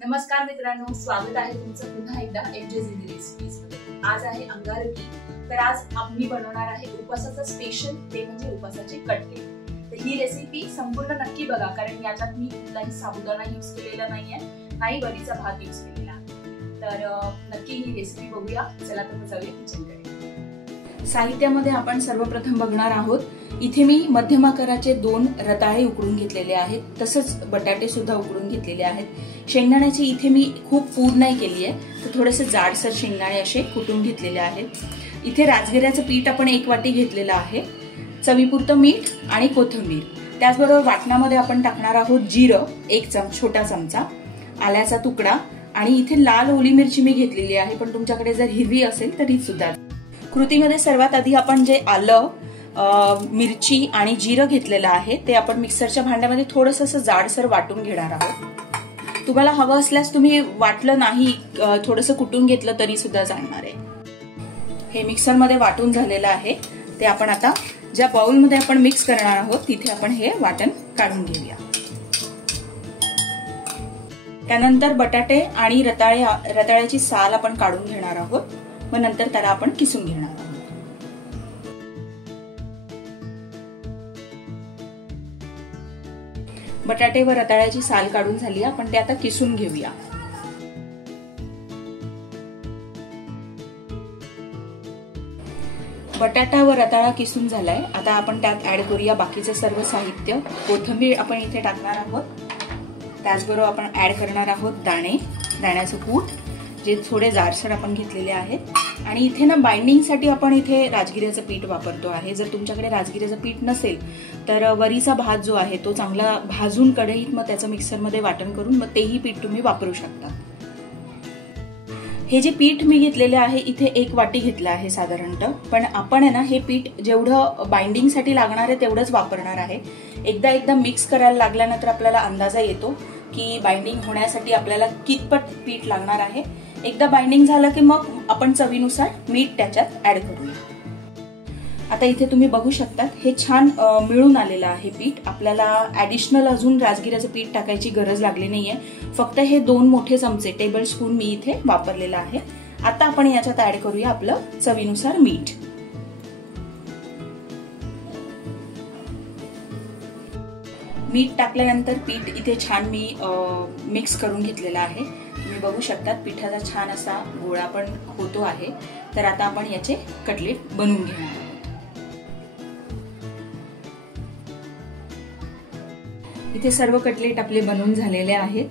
नमस्कार मित्रांनो, स्वागत आहे तुमचं पुन्हा एकदा एमजेझी रेसिपीज मध्ये। आज आहे अंगारकी, तर आज आम्ही बनवणार आहे उपवासाचं स्पेशल, ते म्हणजे उपवासाचे कटलेट। तर ही रेसिपी संपूर्ण नक्की बघा, कारण याच्यात मी कुठलाही साबुदाणा यूज केलेला नाहीये, नाही वरीचा भात यूज केलेला। तर नक्की ही रेसिपी बघूया। चला तर जाऊया किचनकडे। साहित्यामध्ये आपण सर्वप्रथम बघणार आहोत, इथे मी मध्यम आकाराचे 2 रताळे उकडून घेतलेले आहेत, तसंच बटाटे सुद्धा उकडून घेतलेले आहेत। शेंगदाण्याची इथे मी खूप पूड नाही केली आहे, तर थोडेसे जाडसर शेंगदाणे असे कुटून घेतलेले आहेत। इथे राजगिऱ्याचं पीठ आपण 1 वाटी घेतलेलं आहे, चवीपुरतं मीठ आणि कोथिंबीर। त्याचबरोबर वाटणामध्ये आपण टाकणार आहोत जिरं 1 छोटा चमचा, आल्याचा तुकडा आणि इथे लाल ओली मिरची मी घेतलेली आहे, पण तुमच्याकडे जर हिरवी असेल तर ही सुद्धा। कृतीमध्ये सर्वात आधी आपण जे आलं, मिरची आणि जिरं घेतलेलं आहे ते आपण मिक्सरच्या भांड्यामध्ये थोडंसं असं जाडसर वाटून घेणार आहोत। तुम्हाला हवं असल्यास तुम्ही वाटलं नाही, थोडंसं कुटून घेतलं तरी सुद्धा चालणार आहे। हे मिक्सरमध्ये वाटून झालेलं आहे, ते आपण आता ज्या बाउलमध्ये आपण मिक्स करणार आहोत तिथे आपण हे वाटण काढून घेऊया। त्यानंतर बटाटे आणि रताळ्याची साल आपण काढून घेणार आहोत, मग नंतर त्याला आपण किसून घेणार आहोत। बटाटे व रताळ्याची साल काढून झाली, आपण ते आता किसून घेऊया। बटाटा व रताळा किसून झालाय, आता आपण त्यात ऍड करूया बाकीचे सर्व साहित्य। कोथिंबीर आपण इथे टाकणार आहोत, त्याचबरोबर आपण ऍड करणार आहोत दाण्याचं कूट, जे थोडे जाडसर आपण घेतलेले आहेत। आणि इथे ना बाइंडिंगसाठी आपण इथे राजगिऱ्याचं पीठ वापरतो आहे। जर तुमच्याकडे राजगिऱ्याचं पीठ नसेल तर वरीचा भात जो आहे तो चांगला भाजून कढईत मग त्याचं मिक्सरमध्ये वाटण करून मग तेही पीठ तुम्ही वापरू शकता। हे जे पीठ मी घेतलेले आहे इथे 1 वाटी घेतलं आहे साधारणतः, पण आपण आहे ना हे पीठ जेवढं बाइंडिंगसाठी लागणार आहे तेवढंच वापरणार आहे। एकदा मिक्स करायला लागल्यानंतर आपल्याला अंदाजा येतो की बाइंडिंग होण्यासाठी आपल्याला कितपत पीठ लागणार आहे। एकदा बाइंडिंग झालं की मग आपण चवीनुसार मीठ त्याच्यात ऍड करूया। आता इथे तुम्ही बघू शकता हे छान मिळून आलेलं आहे पीठ, आपल्याला ऍडिशनल अजून राजगिऱ्याचं पीठ टाकायची गरज लागली नाहीये, फक्त हे 2 मोठे चमचे टेबल स्पून मी इथे वापरलेलं आहे। आता आपण याच्यात ऍड करूया आपलं चवीनुसार मीठ। मीठ टाकल्यानंतर पीठ इथे छान मी मिक्स करून घेतलेलं आहे। तुम्ही बघू शकता पिठाचा छान असा गोळा पण होतो आहे। तर आता आपण याचे कटलेट बनवून घेणार आहोत। इथे सर्व कटलेट आपले बनवून झालेले आहेत।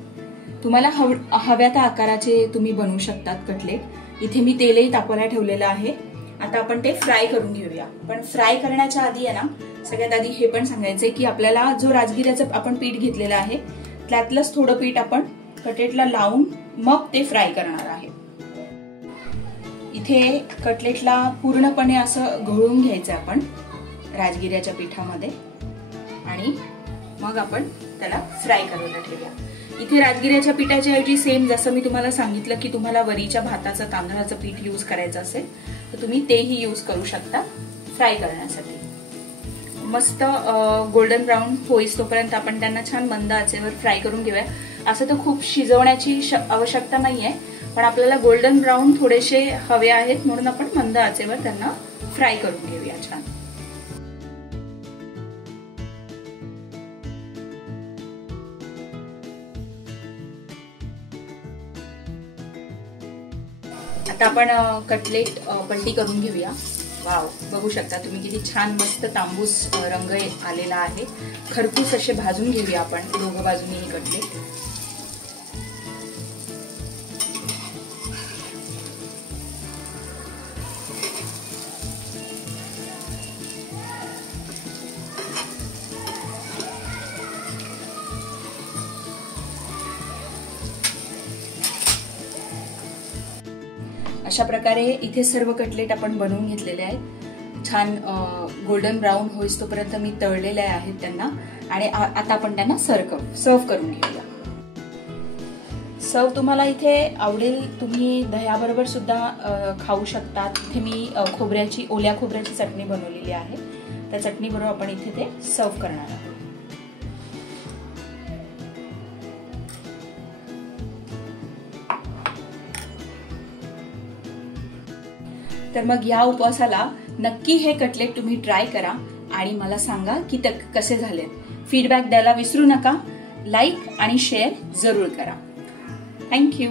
तुम्हाला हव्या त्या आकाराचे तुम्ही बनवू शकतात कटलेट। इथे मी तेलही तापवायला ठेवलेलं आहे, आता आपण ते फ्राय करून घेऊया। पण फ्राय करण्याच्या आधी आहे ना, सगळ्यात आधी हे पण सांगायचंय की आपल्याला जो राजगिऱ्याचं आपण पीठ घेतलेलं आहे त्यातलंच थोडं पीठ आपण कटलेटला लावून मग ते फ्राय करणार आहे। इथे कटलेटला पूर्णपणे असं घोळून घ्यायचं आपण राजगिऱ्याच्या पिठामध्ये आणि मग आपण त्याला फ्राय करायला ठेवूया। इथे राजगिऱ्याच्या पिठाच्या ऐवजी सेम जसं मी तुम्हाला सांगितलं की तुम्हाला वरीच्या भाताचं तांदळाचं पीठ यूज करायचं असेल तर तुम्ही तेही यूज करू शकता फ्राय करण्यासाठी। मस्त गोल्डन ब्राऊन होईस तोपर्यंत आपण त्यांना छान मंद आचेवर फ्राय करून घेऊया। असं तर खूप शिजवण्याची आवश्यकता नाहीये, पण आपल्याला गोल्डन ब्राऊन थोडेसे हवे आहेत म्हणून आपण मंद आचेवर त्यांना फ्राय करून घेऊया छान। आता आपण कटलेट पलटी करून घेऊया। वाव, बघू शकता तुम्ही किती छान मस्त तांबूस रंग आलेला आहे। खरपूस असे भाजून घेऊया आपण दोघं बाजूनी हे कटलेट। अशा प्रकारे इथे सर्व कटलेट आपण बनवून घेतलेले आहेत। छान गोल्डन ब्राऊन होईस तोपर्यंत मी तळलेले आहेत त्यांना, आणि आता आपण त्यांना सर्व करून घेऊया। सर्व तुम्हाला इथे आवडेल, तुम्ही दह्याबरोबर सुद्धा खाऊ शकता। इथे मी ओल्या खोबऱ्याची चटणी बनवलेली आहे, त्या चटणी बरोबर आपण इथे ते सर्व करणार आहोत। तर मग या उपवासाला नक्की हे कटलेट तुम्ही ट्राय करा आणि मला सांगा की ते कसे झाले. फीडबॅक द्यायला विसरू नका. लाईक आणि शेअर जरूर करा. थँक्यू.